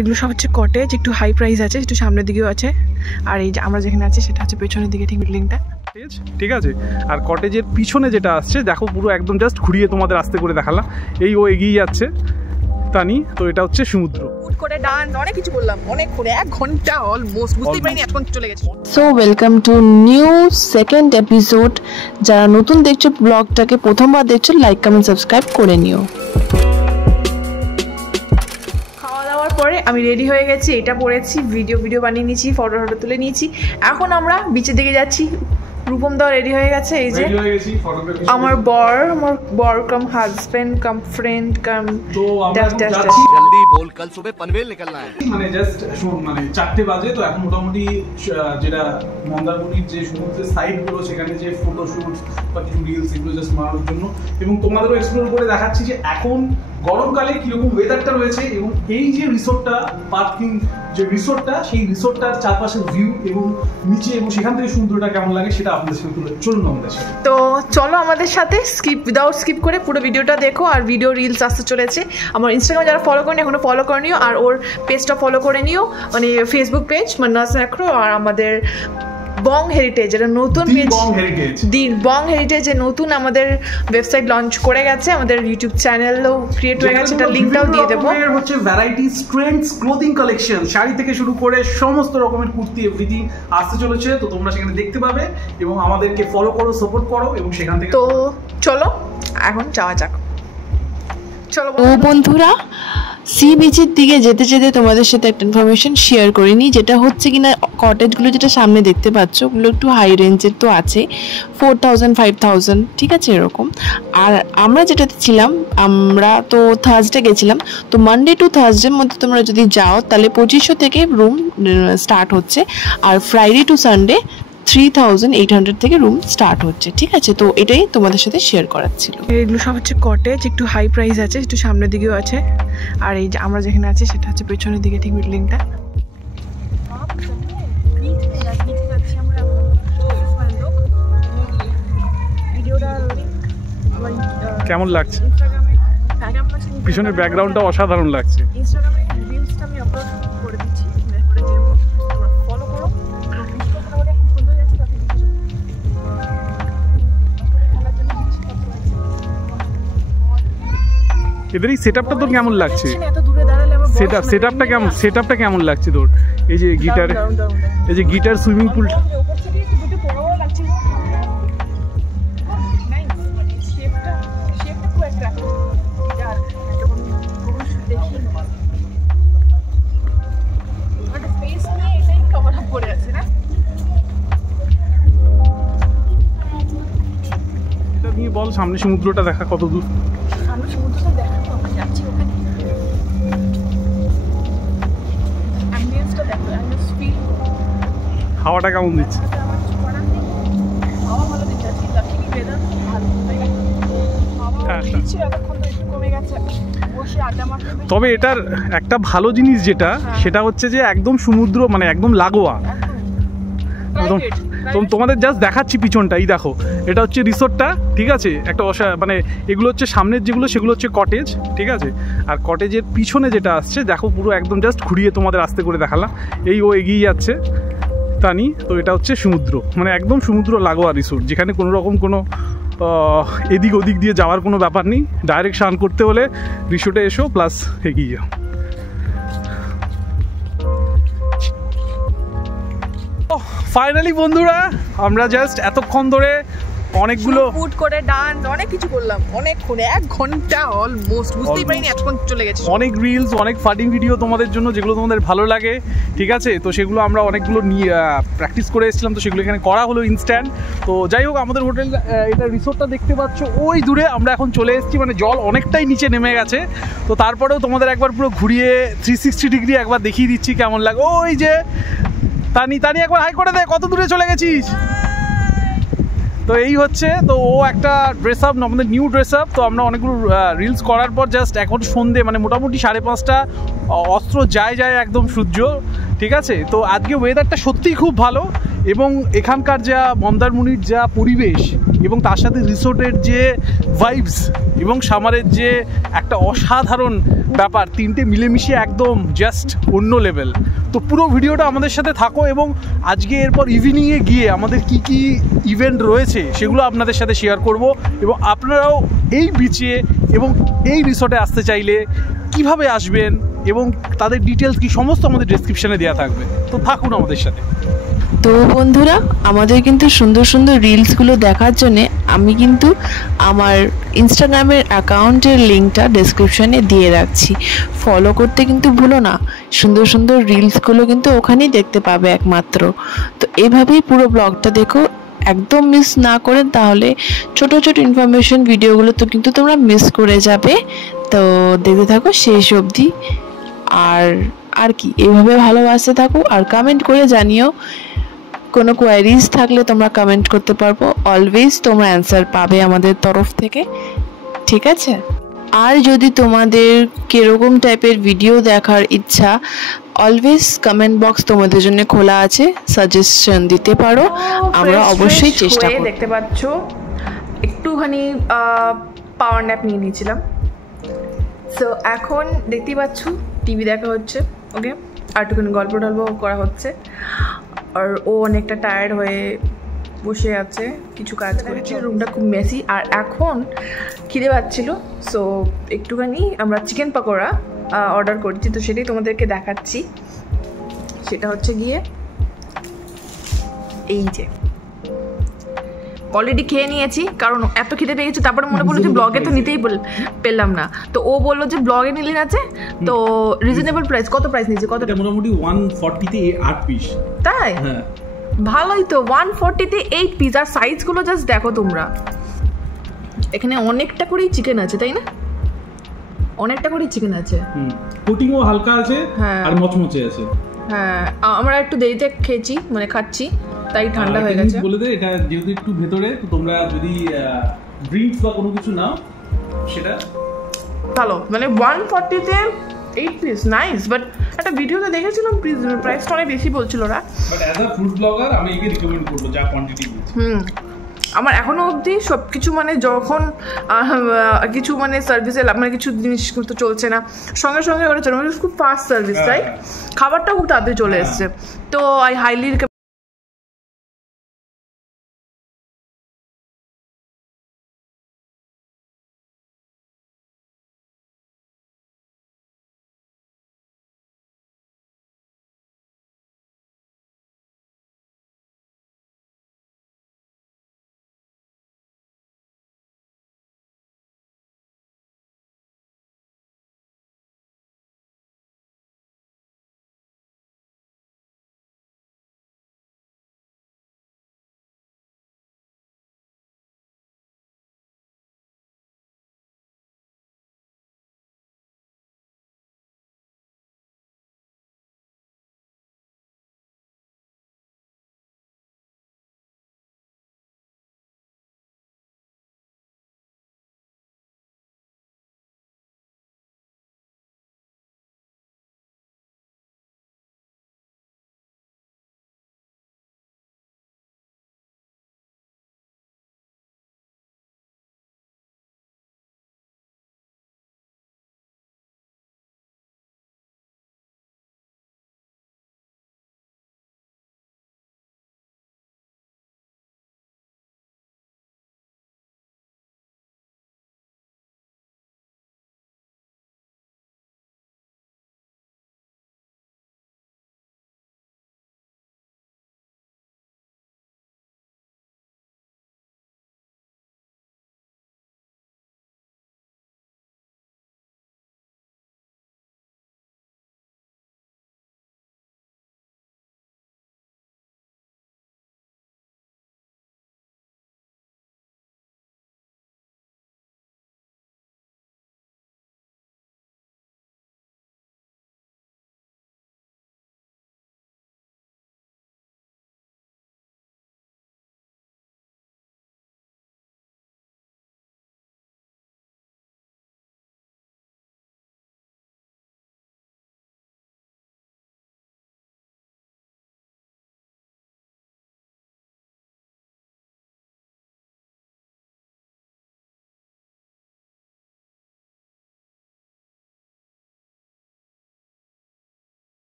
এগুলো সব হচ্ছে কটেজ, একটু হাই প্রাইস আছে, একটু সামনের দিকেও আছে। আর এই যে আমরা যেখানে আছি সেটা হচ্ছে পেছনের দিকে, ঠিক বিল্ডিংটা, ঠিক আছে। আর কটেজের পিছনে যেটা আসছে দেখো, পুরো একদম জাস্ট ঘুরিয়ে তোমাদের আস্তে করে দেখালাম। এই ও এগিয়ে যাচ্ছে তানি, তো এটা হচ্ছে সমুদ্র। করে ডান্স অনেক কিছু বললাম, অনেকক্ষণ 1 ঘন্টা অলমোস্ট, বুঝতেই পারিনি এখন চলে গেছে। So welcome to new second episode. যারা নতুন দেখছো ব্লগটাকে প্রথমবার দেখছো, লাইক কমেন্ট সাবস্ক্রাইব করে নিও। খাওয়া দাওয়ার পরে আমি রেডি হয়ে গেছি, এটা পরেছি, ভিডিও বানিয়ে নিয়েছি, ফটো তুলে নিয়েছি। এখন আমরা বিচের দিকে যাচ্ছি। রূপম দাও রেডি হয়ে গেছে, এই যে আমার বর কাম হাজবেন্ড কাম ফ্রেন্ড কাম जल्दी बोल, कल सुबह पनवेल निकलना है। মানে জাস্ট মানে 4টে বাজে, তো এখন মোটামুটি যেটা মন্দারমণির যে সমুদ্রের সাইড গুলো, সেখানে যে ফটোশুট বা কিছু রিলস, এগুলো জাস্ট মারার জন্য, এবং তোমাদেরও এক্সপ্লোর করে দেখাচ্ছি যে এখন গরমকালে কিরকম ওয়েদারটা রয়েছে, এবং এই যে রিসোর্টটা, পার্কিং যে রিসোর্টটা, সেই রিসোর্টটার চারপাশের ভিউ এবং নিচে, এবং সেখান থেকে সমুদ্রটা কেমন লাগে সেটা আপনাদের সাথে চলুন আমাদের সাথে। তো চলো আমাদের সাথে, উইদাউট স্কিপ করে পুরো ভিডিওটা দেখো। আর ভিডিও রিলস আসতে চলেছে। আমার ইনস্টাগ্রামে যারা ফলো করেনি এখনো ফলো করে নিও, আর ওর পেজটা ফলো করে নিও, মানে ফেসবুক পেজ মান্নাস ম্যাক্রো। আর আমাদের বং হেরিটেজ, এটা নতুন পেজ, বং হেরিটেজ এর নতুন আমাদের ওয়েবসাইট লঞ্চ করে গেছে, আমাদের ইউটিউব চ্যানেলও ক্রিয়েট হয়ে গেছে, এটা লিংকটাও দিয়ে দেবো। হচ্ছে variety Trends clothing collection, sari থেকে শুরু করে সমস্ত রকমের কুর্তি, এভরিথিং আসতে চলেছে। তো তোমরা সেখানে দেখতে পাবে এবং আমাদেরকে ফলো করো, সাপোর্ট করো, এবং সেখান থেকে। তো চলো এখন যাওয়া যাক। চলো বন্ধুরা, সি বিচের দিকে যেতে যেতে তোমাদের সাথে একটা ইনফরমেশন শেয়ার করে নিই, যেটা হচ্ছে কিনা কটেজগুলো যেটা সামনে দেখতে পাচ্ছ, ওগুলো একটু হাই রেঞ্জের তো আছে, 4000 5000, ঠিক আছে এরকম। আর আমরা যেটাতে ছিলাম, আমরা তো থার্সডে গেছিলাম, তো মানডে টু থার্সডের মধ্যে তোমরা যদি যাও তাহলে 2500 থেকে রুম স্টার্ট হচ্ছে, আর ফ্রাইডে টু সানডে 3800 থেকে রুম স্টার্ট হচ্ছে, ঠিক আছে। তো এটাই তোমাদের সাথে শেয়ার করার ছিল। এগুলো সব হচ্ছে কটেজ, একটু হাই প্রাইস আছে, একটু সামনের দিকেও আছে। আর এই যে আমরা যেখানে আছি সেটা হচ্ছে পেছনের দিকে, ঠিক বিল্ডিংটা। কেমন লাগছে? পিছনের ব্যাকগ্রাউন্ডটা অসাধারণ লাগছে। ইনস্টাগ্রামে রিলসটা আমি আপলোড করে দিচ্ছি, ফলো করো। এদের এই সেটআপটা তোর কেমন লাগছে? সেটআপটা কেমন লাগছে তোর? এই যে গিটার, এই যে গিটার, সুইমিং পুল, বল সামনে সমুদ্রটা দেখা কত দূর? আমরা সমুদ্রটা দেখাবো, আমরা যাচ্ছি ওখানে। অ্যাম্বিয়েন্সটা দেখো, অ্যাম্বিয়েন্স ফিল। হাওয়াটা কেমন দিচ্ছে? হাওয়া ভালো দিচ্ছে, আজকে লাকিলি ওয়েদার ভালো। হাওয়া দিচ্ছে, এতক্ষণ তো একটু কমে গেছে, বসে আড্ডা মারতে। তবে এটার একটা ভালো জিনিস যেটা, সেটা হচ্ছে যে একদম সমুদ্র, মানে একদম লাগোয়া। তোমাদের জাস্ট দেখাচ্ছি পিছনটা, এই দেখো, এটা হচ্ছে রিসোর্টটা, ঠিক আছে। একটা মানে এগুলো হচ্ছে সামনের যেগুলো, সেগুলো হচ্ছে কটেজ, ঠিক আছে। আর কটেজের পিছনে যেটা আসছে দেখো, পুরো একদম জাস্ট ঘুরিয়ে তোমাদের আস্তে করে দেখালাম। এই ও এগিয়ে যাচ্ছে তানি, তো এটা হচ্ছে সমুদ্র, মানে একদম সমুদ্র লাগোয়া রিসোর্ট, যেখানে কোনো রকম কোনো এদিক ওদিক দিয়ে যাওয়ার কোনো ব্যাপার নেই। ডাইরেক্ট স্নান করতে হলে রিসোর্টে এসো, প্লাস এগিয়ে যাও। ফাইনালি বন্ধুরা, আমরা জাস্ট এতক্ষণ ধরে অনেকগুলো ফুড করে ডান্স অনেক কিছু করলাম, অনেকক্ষণ 1 ঘন্টা অলমোস্ট, বুঝতেই পারিনি এখন চলে গেছে। অনেক রিলস, অনেক ফাটিং ভিডিও তোমাদের জন্য, যেগুলো তোমাদের ভালো লাগে, ঠিক আছে। তো সেগুলো আমরা অনেকগুলো নিয়ে প্র্যাকটিস করে এসেছিলাম, তো সেগুলো এখানে করা হলো ইনস্ট্যান্ট। তো যাই হোক, আমাদের হোটেল, এটা রিসোর্টটা দেখতে পাচ্ছ ওই দূরে, আমরা এখন চলে এসেছি, মানে জল অনেকটাই নিচে নেমে গেছে। তো তারপরেও তোমাদের একবার পুরো ঘুরিয়ে 360 ডিগ্রি একবার দেখিয়ে দিচ্ছি কেমন লাগে। ওই যে তানি একবার হাই করে দে, কত দূরে চলে গেছিস। তো এই হচ্ছে, তো ও একটা ড্রেস আপ, আমাদের নিউ ড্রেস আপ। তো আমরা অনেকগুলো রিলস করার পর জাস্ট এখন সন্ধে, মানে মোটামুটি 5:30, অস্ত্র যায় একদম সূর্য, ঠিক আছে। তো আজকে ওয়েদারটা সত্যিই খুব ভালো, এবং এখানকার যা মন্দারমণির যা পরিবেশ, এবং তার সাথে রিসোর্টের যে ভাইবস, এবং সামারের যে একটা অসাধারণ ব্যাপার, তিনটে মিলেমিশে একদম জাস্ট অন্য লেভেল। তো পুরো ভিডিওটা আমাদের সাথে থাকো, এবং আজকে এরপর ইভিনিংয়ে গিয়ে আমাদের কি কি ইভেন্ট রয়েছে সেগুলো আপনাদের সাথে শেয়ার করব, এবং আপনারাও এই বিচে এবং এই রিসর্টে আসতে চাইলে কিভাবে আসবেন এবং তাদের ডিটেলস কি সমস্ত আমাদের ডেসক্রিপশনে দেওয়া থাকবে। তো থাকুন আমাদের সাথে। তো বন্ধুরা, আমাদের কিন্তু সুন্দর সুন্দর রিলসগুলো দেখার জন্যে আমি কিন্তু আমার ইনস্টাগ্রামের অ্যাকাউন্টের লিঙ্কটা ডেসক্রিপশনে দিয়ে রাখছি, ফলো করতে কিন্তু ভুলো না। সুন্দর সুন্দর রিলসগুলো কিন্তু ওখানেই দেখতে পাবে একমাত্র। তো এইভাবেই পুরো ব্লগটা দেখো, একদম মিস না করে, তাহলে ছোট ছোট ইনফরমেশন ভিডিওগুলো তো কিন্তু তোমরা মিস করে যাবে। তো দেখতে থাকো শেষ অবধি। আর কি, এইভাবে ভালোবাসতে থাকো আর কমেন্ট করে জানিও। কোনো কোয়ারিজ থাকলে তোমরা কমেন্ট করতে পারবো, অলওয়েজ তোমরা অ্যান্সার পাবে আমাদের তরফ থেকে, ঠিক আছে? আর যদি তোমাদের কিরকম টাইপের ভিডিও দেখার ইচ্ছা, অলওয়েজ কমেন্ট বক্স তোমাদের জন্য খোলা আছে, সাজেশন দিতে পারো, আমরা অবশ্যই চেষ্টা করব। দেখতে পাচ্ছ একটুখানি পাওয়ার ন্যাপ নিয়ে নিয়েছিলাম। সো এখন দেখতেই পাচ্ছ টিভি দেখা হচ্ছে, ওকে, আর একটুখানি গল্প টল্প করা হচ্ছে। আর ও অনেকটা টায়ার্ড হয়ে বসে আছে, কিছু কাজ করেছে, রুমটা খুব মেসি। আর এখন খিদে পাচ্ছিল, সো একটুখানি আমরা চিকেন পকোড়া অর্ডার করছি, তো সেটাই তোমাদেরকে দেখাচ্ছি। সেটা হচ্ছে গিয়ে এই যে, অলরেডি খেয়ে নিয়েছি কারণ এত খিদে পেয়ে গেছে। তারপরে মনে পড়লো যে ব্লগে তো নিতেই পেলাম না, তো ও বললো যে ব্লগে নিলেন আছে, তো রিজনেবল প্রাইস। কত প্রাইস নিয়েছে? কত? মোটামুটি 140-তে 8 পিস। তাই? হ্যাঁ, ভালোই তো। 140-তে 8 পিস। আর সাইজগুলো জাস্ট দেখো তোমরা, এখানে অনেকটা করেই চিকেন আছে, তাই না? অনেকটা করেই চিকেন আছে, কোটিংও হালকা আছে আর মচমচে আছে। হ্যাঁ, আমরা একটু দেরিতে খেয়েছি, মানে খাচ্ছি, তাই ঠান্ডা হয়ে গেছে। বলে দে, এটা যেহেতু একটু ভেতরে, তো তোমরা যদি ড্রিঙ্কস বা কোনো কিছু নাও সেটা ভালো। মানে 140-তে 8 পিস, নাইস। বাট একটা ভিডিওতে দেখেছিলাম প্রাইসটা অনেক বেশি বলছিল ওরা। But as a food blogger আমি একে রিকমেন্ড করব, যা কোয়ান্টিটি দিয়েছি। আমার এখনো অবধি সব কিছু, মানে যখন কিছু মানে সার্ভিসে, মানে কিছু জিনিস তো চলছে না, সঙ্গে সঙ্গে ওরা চলে, খুব ফাস্ট সার্ভিস, তাই খাবারটাও খুব তাড়াতাড়ি চলে এসছে। তো আই হাইলি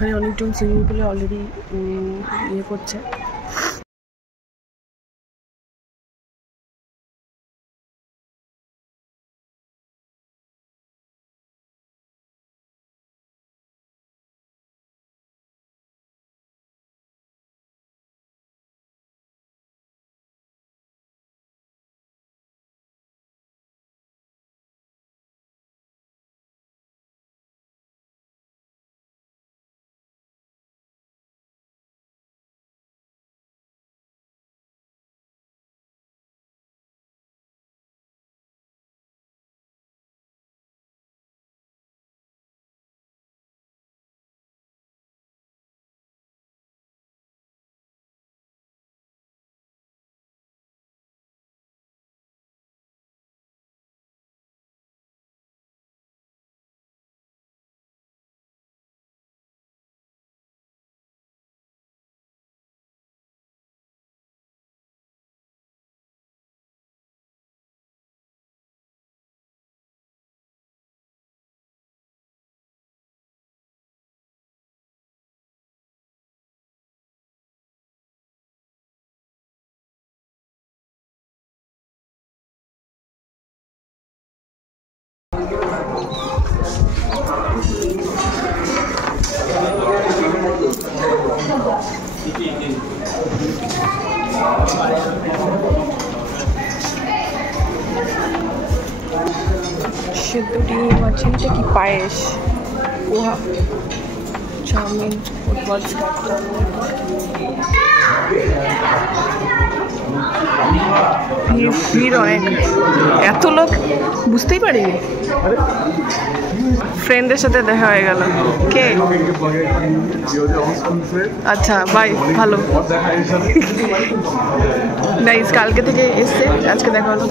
ওখানে অনেকজন সুইমিং পুলে অলরেডি ইয়ে করছে। সেদ্ধ ডিম আছে, এটা কি পায়েস, পোহা, চাউমিন, ফুটবল, ভিড় অনেক, এত লোক বুঝতেই পারিনি। ফ্রেন্ডদের সাথে দেখা হয়ে গেল। কে? আচ্ছা বাই, ভালো নাইস। কালকে থেকে এসছে, আজকে দেখা হলো।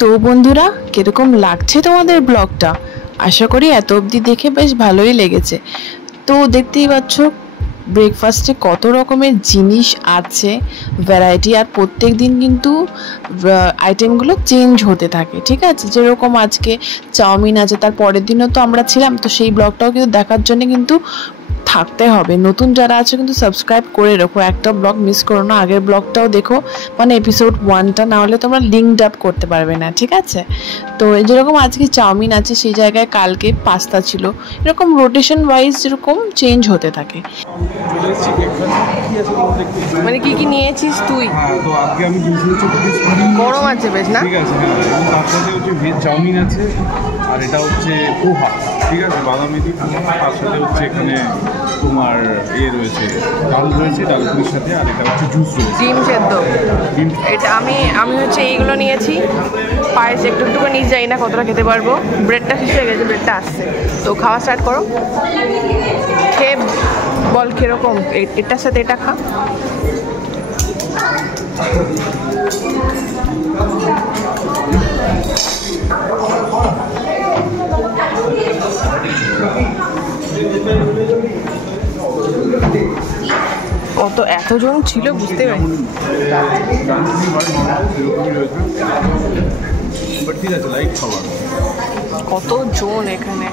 তো বন্ধুরা, কিরকম লাগছে তোমাদের ব্লগটা? আশা করি এত অবধি দেখে বেশ ভালোই লেগেছে। তো দেখতেই পাচ্ছ ব্রেকফাস্টে কত রকমের জিনিস আছে, ভ্যারাইটি, আর প্রত্যেক দিন কিন্তু আইটেমগুলো চেঞ্জ হতে থাকে, ঠিক আছে? যেরকম আজকে চাউমিন আছে, তার পরের দিনও তো আমরা ছিলাম, তো সেই ব্লগটাও কিন্তু দেখার জন্য কিন্তু থাকতে হবে। নতুন যারা আছে কিন্তু সাবস্ক্রাইব করে রাখো, একটা ব্লগ মিস করো না, আগের ব্লগটাও দেখো, মানে এপিসোড 1টা, না হলে তোমরা লিঙ্কড আপ করতে পারবে না, ঠিক আছে? তো যেরকম আজকে চাউমিন আছে, সেই জায়গায় কালকে পাস্তা ছিল, এরকম রোটেশন ওয়াইজ যেরকম চেঞ্জ হতে থাকে। মানে কি কি নিয়েছিস তুই? তো আজকে আমি গরম আছে বেশ, না? ঠিক আছে, হ্যাঁ। তার সাথে হচ্ছে ভেজ চাউমিন আছে, আর এটা হচ্ছে পোহা, ঠিক আছে, বাদামি দিয়ে পোহা। তার সাথে হচ্ছে এখানে তোমার রয়েছে, ডাল রয়েছে, ডালপুরির সাথে, আর এটা হচ্ছে জুস রয়েছে, ডিম সেদ্ধ। এটা আমি হচ্ছে এইগুলো নিয়েছি, পায়েস একটু একটু করে নিয়ে যাই না কতটা খেতে পারবো। ব্রেডটা শেষ হয়ে গেছে, ব্রেডটা আসছে, তো খাওয়া স্টার্ট করো। খেয়ে বল কিরকম, এটার সাথে এটা খা। এতজন ছিল বুঝতে পারিনি। কতজন এখানে।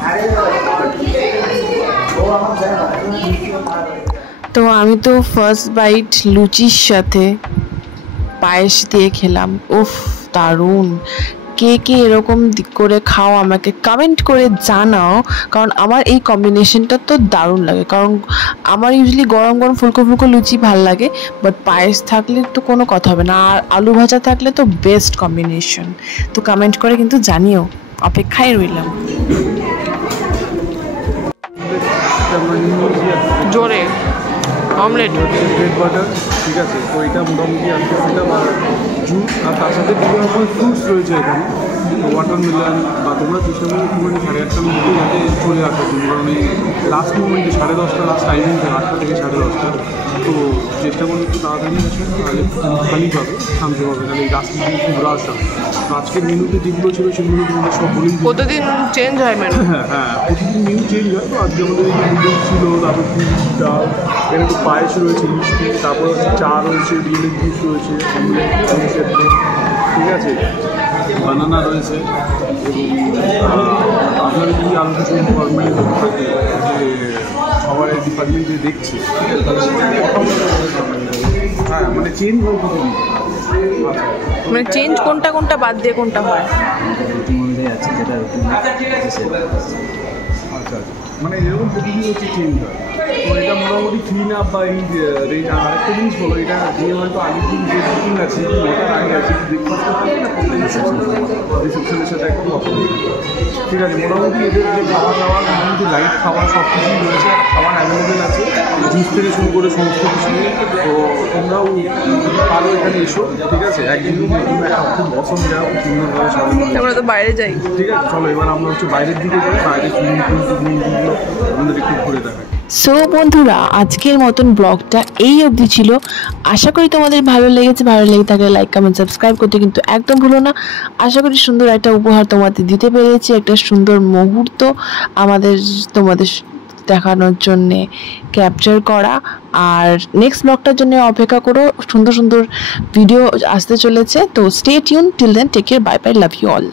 তো আমি তো ফার্স্ট বাইট লুচির সাথে পায়েস দিয়ে খেলাম, উফ দারুণ। কে কে এরকম করে খাও আমাকে কমেন্ট করে জানাও, কারণ আমার এই কম্বিনেশনটা তো দারুণ লাগে। কারণ আমার ইউজুয়ালি গরম গরম ফুলকো ফুলকো লুচি ভাল লাগে, বাট পায়েস থাকলে তো কোনো কথা হবে না, আর আলু ভাজা থাকলে তো বেস্ট কম্বিনেশন। তো কমেন্ট করে কিন্তু জানিও, অপেক্ষায় রইলাম। জোরে অমলেট, ব্রেড বাটার, ঠিক আছে। তো এটা মোটামুটি আজকে খেলাম, আর জুস, আর তার সাথে বিভিন্ন রকমের ফ্রুটস রয়েছে এখানে, ওয়াটারমেলন, বা তোমরা চেষ্টা করো একটুখানি 8:30টার মধ্যে যাতে চলে আসো তুমি, কারণ এই লাস্ট মোমেন্টে 10:30 লাস্ট টাইমিং, 8টা থেকে 10:30, তো চেষ্টা করলে একটু তাড়াতাড়ি আসো, তাহলে খালি পাবে, শান্তি পাবে, তাহলে এই রাস্তা দিয়ে খুব রাশ হয়। তো আজকের মেনুতে যেগুলো ছিল সেগুলো তোমাদের সব বলেই, প্রতিদিন চেঞ্জ হয় মেনু। হ্যাঁ, প্রতিদিন মেনু চেঞ্জ হয়। তো আজকে আমাদের এই নুডলস ছিল, তারপর ডাল, এখানে একটু পায়েস রয়েছে, মিষ্টি, তারপর হচ্ছে চা রয়েছে, ডিমের জুস রয়েছে, অমলেট, ঠিক আছে, বানানা রয়েছে এবং আপনার যদি আরও কিছু ইনফরমেশন থাকে যে সবার ডিপার্টমেন্টে দেখছে, হ্যাঁ মানে চেঞ্জ হয় কত দিন, মানে চেঞ্জ কোনটা কোনটা বাদ দিয়ে কোনটা হয়? আছে যেটা আচ্ছা মানে এরকম প্রতিদিন হচ্ছে চেঞ্জ হয়। তো এটা মোটামুটি ক্লিন আপ বা এই রেট। আরেকটা জিনিস বলো, এটা যে হয়তো আগের দিন যে বুকিং আছে, ওটার আগে আছে, ব্রেকফাস্ট রিসেপশনের সাথে একটু কথা বলি। ঠিক আছে, মোটামুটি এদের যে খাওয়া দাওয়া, মোটামুটি লাইট খাওয়া সব কিছুই রয়েছে, খাবার অ্যাভেলেবেল আছে, জুস থেকে শুরু করে সমস্ত কিছু। তো তোমরাও যদি পারো এখানে এসো, ঠিক আছে, একদিন একটা খুব অসম জায়গা, খুব সুন্দরভাবে সাজানো। আমরা তো বাইরে যাই। ঠিক আছে, চলো এবার আমরা হচ্ছে বাইরের দিকে যাই, বাইরে সুইমিং পুল টুইমিংগুলো আমাদের একটু ঘুরে দেখাই। সো বন্ধুরা, আজকের মতন ব্লগটা এই অবধি ছিল। আশা করি তোমাদের ভালো লেগেছে। ভালো লেগে থাকলে লাইক কমেন্ট সাবস্ক্রাইব করতে কিন্তু একদম ভুলো না। আশা করি সুন্দর একটা উপহার তোমাদের দিতে পেরেছি, একটা সুন্দর মুহূর্ত আমাদের তোমাদের দেখানোর জন্যে ক্যাপচার করা। আর নেক্সট ব্লগটার জন্য অপেক্ষা করো, সুন্দর সুন্দর ভিডিও আসতে চলেছে। তো stay tuned till then, take care, bye bye, love you all.